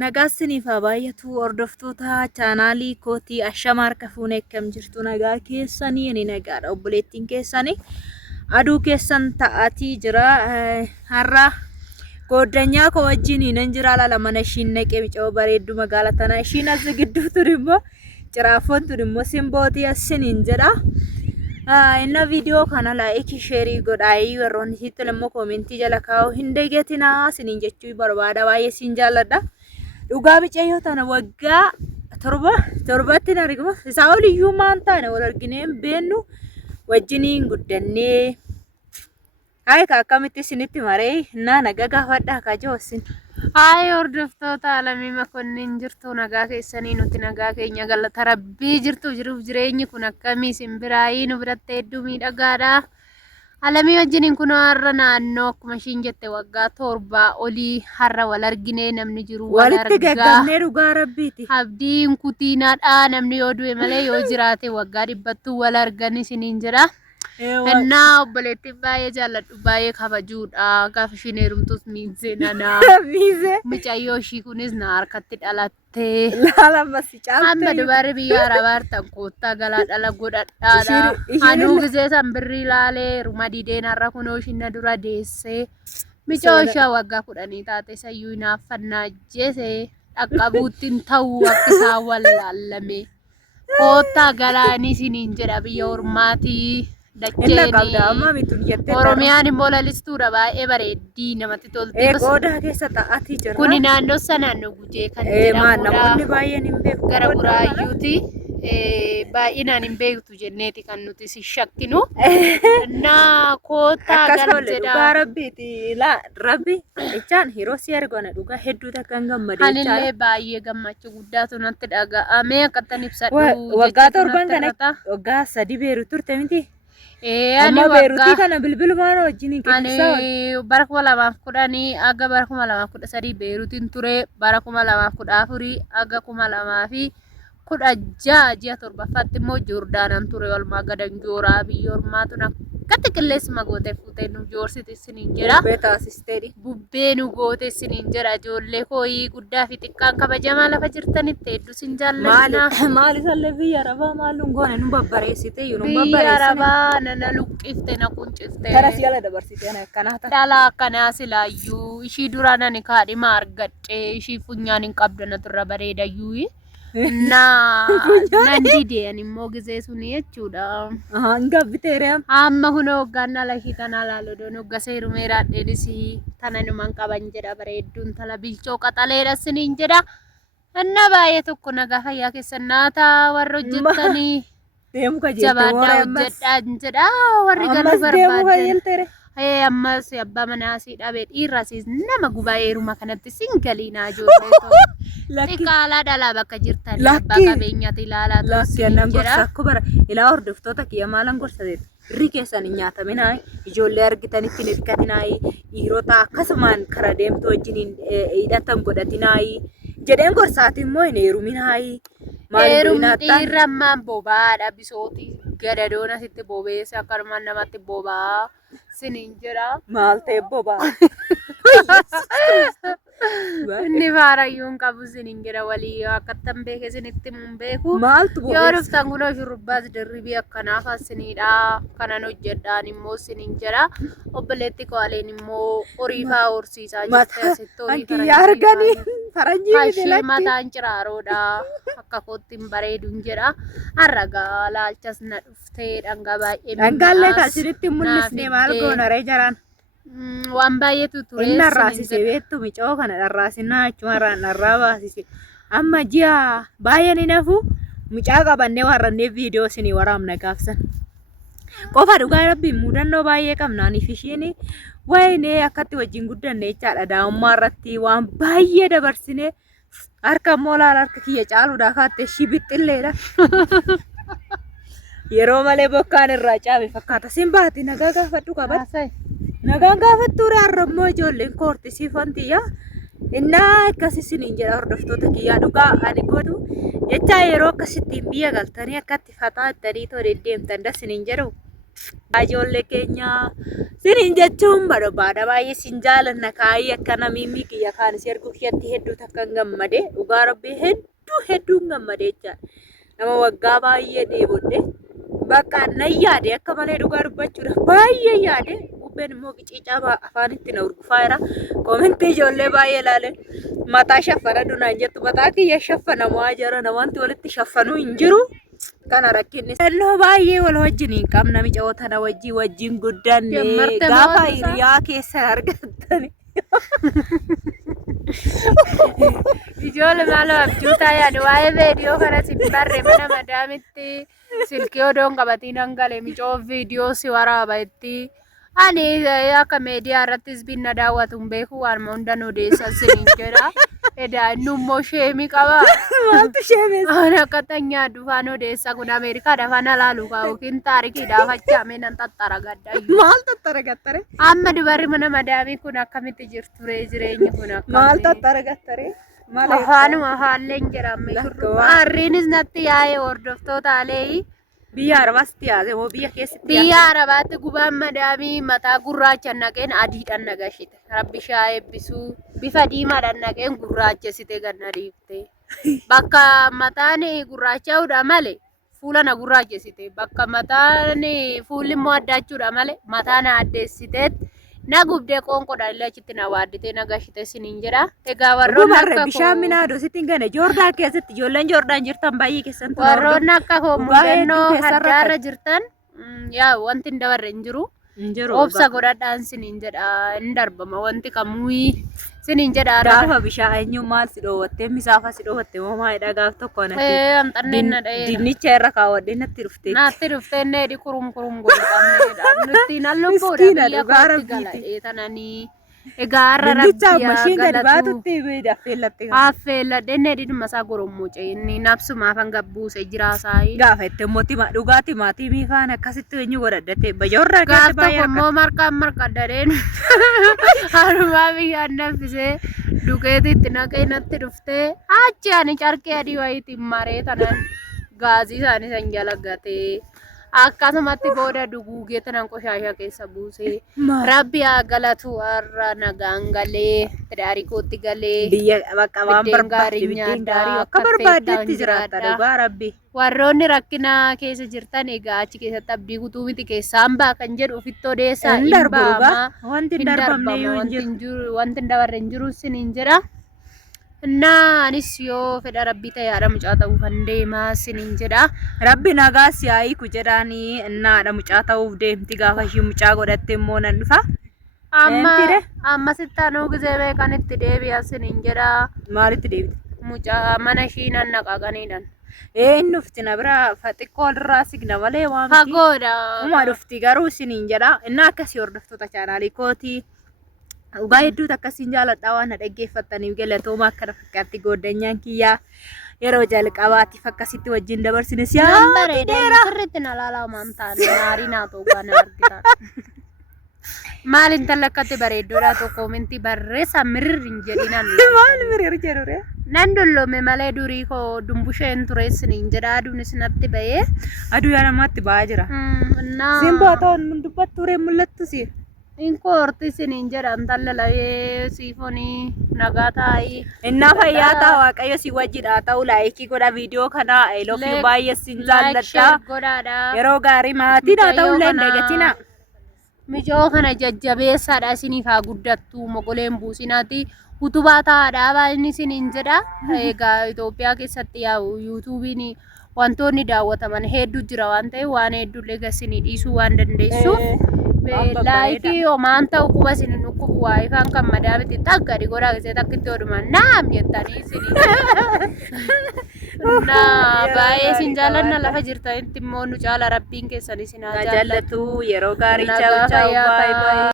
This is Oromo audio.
Nagaasiniif baay'atu hordoftoota chaanaalii kootii Ashamaar Kafuun eekkam jirtu nagaa keessanii ni nagaadha obboleettiin keessanii aduu keessan ta'atii jira har'a goddanyaa koo wajjin nan jira laala mana ishiin naqee micoo bareeddu magaalaa tana ishiin as gidduu ture immoo ciraafoon ture immoo simbootii asiniin jedha inna viidiyoo kana laayikii sheerii godhaayi warroonni sitti immoo koomentii jala kaa'u hin deeggatinaa isiniin jechuu barbaada baay'ee siin jaalladha. Dhugaa bicayyoo tana waggaa torbatti na argama. Isaa oliyyuu maan taane wal arginee hin beennu wajjiniin guddannee haayika akkamitti isinitti maree naa nagaa gaafadhaa kaajoosin. Haay hordoftoota Alamii Makonnin jirtu nagaa keessanii nuti nagaa keenya galata Rabbii jirtu jiruuf jireenyi kun akkamii simbiraayii nu biratti hedduu miidhagaadha. Alamii wajjiniin kun har'a naannoo akkuma ishiin jette waggaa torbaa olii har'a wal arginee namni jiru wal argaa. Walitti gaggabnee dhugaa Rabbiiti. Abdiin kutiinaadha namni yoo du'e malee yoo jiraate waggaa dhibbattuu wal argan isiniin jira. Innaa obboleettiin baay'ee jaalladhu baay'ee kabajuudha gaafa ishiin heerumtus miizee nanaa mucayyoo ishii kunis na harkatti dhalattee amma dubarri biyya arabaa irtan koottaa galaa dhala godhadhaadha anuu gizee san birrii laalee ruma dideen har'a kunoo ishiin na dura deessee mucoo ishee waggaa 10 taate sayyuu hinaaffannaa ajjeese dhaqqabuuttiin ta'uu akka isaan wallaalame koottaa galaanii isiniin jedha biyya ormaatii. Oromiyaan immoo lalistuudha baay'ee bareeddii namatti tolti. Goodaa keessa ta'atii jira. Kuni naannoo naannoo Gujee kan jedhamudha. Namoonni baay'een hin beeku. Gara Buraayyuuti. Baay'inaan hin beektu jenneeti kan nuti si shakkinu. Naa koottaa gala jedha. Rabbiiti. Rabbi jechaan yeroo si argana dhugaa hedduu takkan gammadee jechaadha. Anillee baay'ee gammachuu guddaatu natti dhaga'ame akkattan ibsadhu. Waggaa torban kana waggaa 3 beeru turte miti. Amma beerutii kana bilbilumaan wajjiniin qeeqsaa bara 2010 aga bara 2013 beerutiin ture bara 2014 aga 2016 ji'a torbaffaatti immoo Joordaanan ture walumaa gadan jooraa biyya ormaatu akkatti qilleensuma gootee fuutee nu joorsite isiniin jedha. Bubbee nu goote isiniin jedha ijoollee kooyii guddaa fi xiqqaan kabajamaa lafa jirtanitti hedduu sin jaalladha. Maalisallee biyya arabaa maaluun goone nu babbareessite biyya arabaa nana luqqifte na quncifte. Kanas jala dabarsite akkanaa ta'a. Dhala akkanaa silaayyuu ishii duraan ani kaadhima argadhe ishii funyaan hin qabdana turre bareedayyuu. Nan dideen immoo gizee suni jechuudha. Gabbiteera. Amma kun hoggaan ala ishii tana laalu doon hogga seerumeeraa dheedhisii tana numan qaban jedha bareedduun tala bilchoo qaxaleedha siniin jedha. Anna baay'ee tokko nagaa fayyaa keessan naata warra hojjettanii jabaadhaa hojjedhaan jedha warri galuu barbaadan. Ammas abbaa manaa si dhabee dhiirrasis nama gubaa heeruma kanatti sin galiinaa ijoollee too. Xiqqaalaa dhalaa bakka jirtan abbaa qabeenyaati ilaalaa tursiin jira. Ilaa hordoftoota kiyya maalan gorsateet irri keessan hin nyaataminaa ijoollee argitanitti hin hirkatinaa dhiirota akkasumaan kara deemtu wajjin hidhatan godhatinaa jedheen gorsaati immoo hin heeruminaa. Dhiirrammaan bobaadha bisootii gadadoon asitti bobeessa akkanumaan namatti bobaa siniin jira. Maal ta'e bobaa? Inni faarayyuun qabu siniin jira walii akkattan beeke sinitti mun beeku. Maaltu bobeessa? Yoo dhuftan kunoo shurrubbaas dirribii akkanaaf asinidha. Kanan hojjedhaan immoo siniin jira. Obboleetti kooleen immoo horii fa'aa horsiisaa jirti asitti horii arganii faranjii Kashii mataan ciraaroodha. Akka kootiin bareeduun jedha. Harragaa laalchas na dhuftee dhangaa baay'ee dhangaallee kaasinitti mul'isnee maal goona ree jaraan. Waan baay'eetu ture. Inni arraasise beektu micoo kana arraasinaa jechuun arraa baasise. Amma ji'a baay'ee ni nafu mucaa qabannee warrannee viidiyoo isinii waraabna gaafsan. Qofa dhugaa Rabbiin mudannoo baay'ee qabnaaniif ishiin waynee akkatti wajjin guddanne jechaadha daa'ummaa irratti waan baay'ee dabarsinee harka immoo laala harka kiyya caaluudhaa kaatte ishii bixxilleedha. Yeroo malee bokkaan irraa caabe fakkaata sin baati nagaa gaafadhu qabat. Nagaan gaafattuure har'ammoo ijoolleen koortisiifantiyya. Innaa akkasii isiniin jedha hordoftoota kiyyaa dhugaa ani godhu jecha yeroo akkasittiin biyya galtanii akkatti fataa ittanii too deddeemtan dasiniin jedhu Ijoollee keenya sinin jechuun barbaada baay'ee sin jaalanna kaayii akkana mimmi kiyya kaan si ergu kiyyatti hedduu takkan gammade dhugaa rabbii hedduun gammade jechaadha. Nama waggaa baay'ee dheebodde bakka nan yaade akka malee dhugaa dubbachuudha baay'ee yaade bubbeen immoo qiciicaa afaanitti na urgufaa jira. Koomentii ijoollee baay'ee ilaale mataa shaffana dunaan jettu mataa kiyya shaffanamaa jira namoonni walitti shaffanuu hin jiru. Kana rakkinni elloo baay'ee wal wajjin hin qabna micoota na wajjin guddanne gaafa hiriyaa keessa argattani. Ijoollee maal abjuutaa yaadu waa'ee viidiyoo kana si barre mana madaamitti silkii odoon qabatiin hangalee micoo viidiyoo si waraaba itti. Ani akka meediyaa irrattis binna daawwatuun beeku waan hundan odeessan siniin jedha. Edaa innummoo sheemii qaba. Maaltu sheemee? Ani akka tanyaa dufaan odeessa kun Ameerikaa dafaan alaalu yookiin taarikii daafachaa meenan tattara gaddaa. Maal tattara gattare? Amma dubarri mana madaamii kun akkamitti jirtu jireenyi kun akkamitti? Maal tattara gattare? Afaanuma haalleen jedhame. Harriinis natti yaa'ee hordoftoota alee. Biyya Arabaatti yaase moo biyya keessatti? Biyya Arabaatti gubaan madaamii mataa gurraacha naqeen adiidhaan naqashite. Rabbi ishee eebbisuu bifa diimaadhaan naqeen gurraachessite ganna dhiifte. Bakka mataan gurraachaa'uudha malee fuula na gurraachessite. Bakka mataan fuulli immoo addaachuudha malee mataan addeessiteet na gubdee qoonqoodhaan illee achitti na waadditee nagashite siniin jedha. Egaa warroon akka bishaan minaadoo sittiin gane Joordaan keessatti ijoolleen Joordaan jirtan baay'ee keessatti warroon akka hoomudannoo haddaarra jirtan yaa wanti hin dabarre hin jiru. Obsa godhadhaan siniin jedha hin darbama wanti kamuu siniin jedha. Gaafa bishaan eenyuun maal si dhoowwattee misaafa si dhoowwatte moo maalidha gaaf tokko natti dinnicha irra kaawwadhee natti dhuftee. Natti dhuftee needhi kurum godhamneedha. Nuti nan lubbuudha biyya kootti galadhee tananii. Egaa har'a rabbiyaa galatu affeelladhee needhi dhimma isaa gorommoo inni nabsumaaf hanga buuse jiraasaa. Gaafa itti mootii dhugaatii maatii faana akkasitti eenyu godhadhate bajoorraa gaaf tokko immoo marqaddareen harumaa biyyaan naffisee dhugeetitti naqee natti dhuftee achi ani carqee adii wayiitiin maree tanan gaazii isaanii san jalaggatee akkasumatti booda duguugee tanan qoshaashaa keessa buusee rabbi haa galatu warra nagaan galee tidaarikootti galee biyya bakka waan barbaadde biddeen gaarii akka barbaaddetti jiraata dhugaa rabbi. Warroonni rakkina keessa jirtan egaa achi keessatti abdii kutuu miti keessaan baa kan jedhu ofitti odeessaa hin darbamaa wanti hin darbamne yoo hin jiru wanti hin dabarre hin jiru siniin jedha. እና አኒስ ዮ ፈዳ ረቢ ተያዳ ሙጫታው ፈንዴማ ስኒን ጀዳ ረቢ ናጋስ ያይ ኩጀዳኒ እና ዳ ሙጫታው ደምቲ ጋፋሽ ሙጫ ጎደቴ ሞነን ዱፋ አማ ስታኖ ግዜ በቀንት ዴቢያ ስኒን ጀዳ ማሪት ዴቢ ሙጫ ማናሺና ነቃቀኒዳን ኑፍቲ ነብራ ፈጥቆል ራሲግና ወለ ዋምቲ ፈጎዳ ኡማ ዱፍቲ ጋሩ ስኒን ጀዳ እና ከሲ ወርደፍቶ ተቻናሊ ኮቲ Ugaa hedduu akkasiin jaaladha waan na dhaggeeffattaniif galatooma akka fakkaatti gooddanyaan kiyyaa yeroo jalqabaatiif akkasitti wajjin dabarsine siyaa bareeda sirriitti na laalaa maantaan naarii naa ta'uu waan argitan. Maal intala akkatti bareeddoodhaa tokko koomentii barreessa mirirrin jedhinan. Maal mirir jedhure? Nan dulloome malee durii koo dumbusheen tureessiniin jedha aduunis natti bahee. Aduu yaa namaatti ba'aa jira. Simboo ta'uun dubbattu turee mul'attu si. Inko ortisiniin jedhan tallalee siifoni nagaataay. Inna fayyaata waaqayyo si wajjidha ta'u laayikii godha viidiyoo kana I love you baay'ee sin jaalladha. Yeroo gaarii maatiidha ta'ullee hin dagatina. Mijoo kana jajjabeessaadha isiniif haa guddattu mogoleen buusinaati. Utubaa taa'aadha baay'inni isiniin jedha. Egaa Itoophiyaa keessatti yaa'u yuutuubiin wantoonni daawwataman hedduu jira waan ta'eef waan hedduullee gasinii dhiisuu waan dandeessuuf. Laayikii homaan ta'u quba isinin dhukkubu waa'ee kan kan madaabiti taggadi godhaa keessatti akkitti oduman naam jettanii isinii. Baay'ee isin jaalanna lafa jirtanitti immoo nu caala rabbiin keessan isin haa jaallatu. Yeroo gaarii ciao ciao bye bye.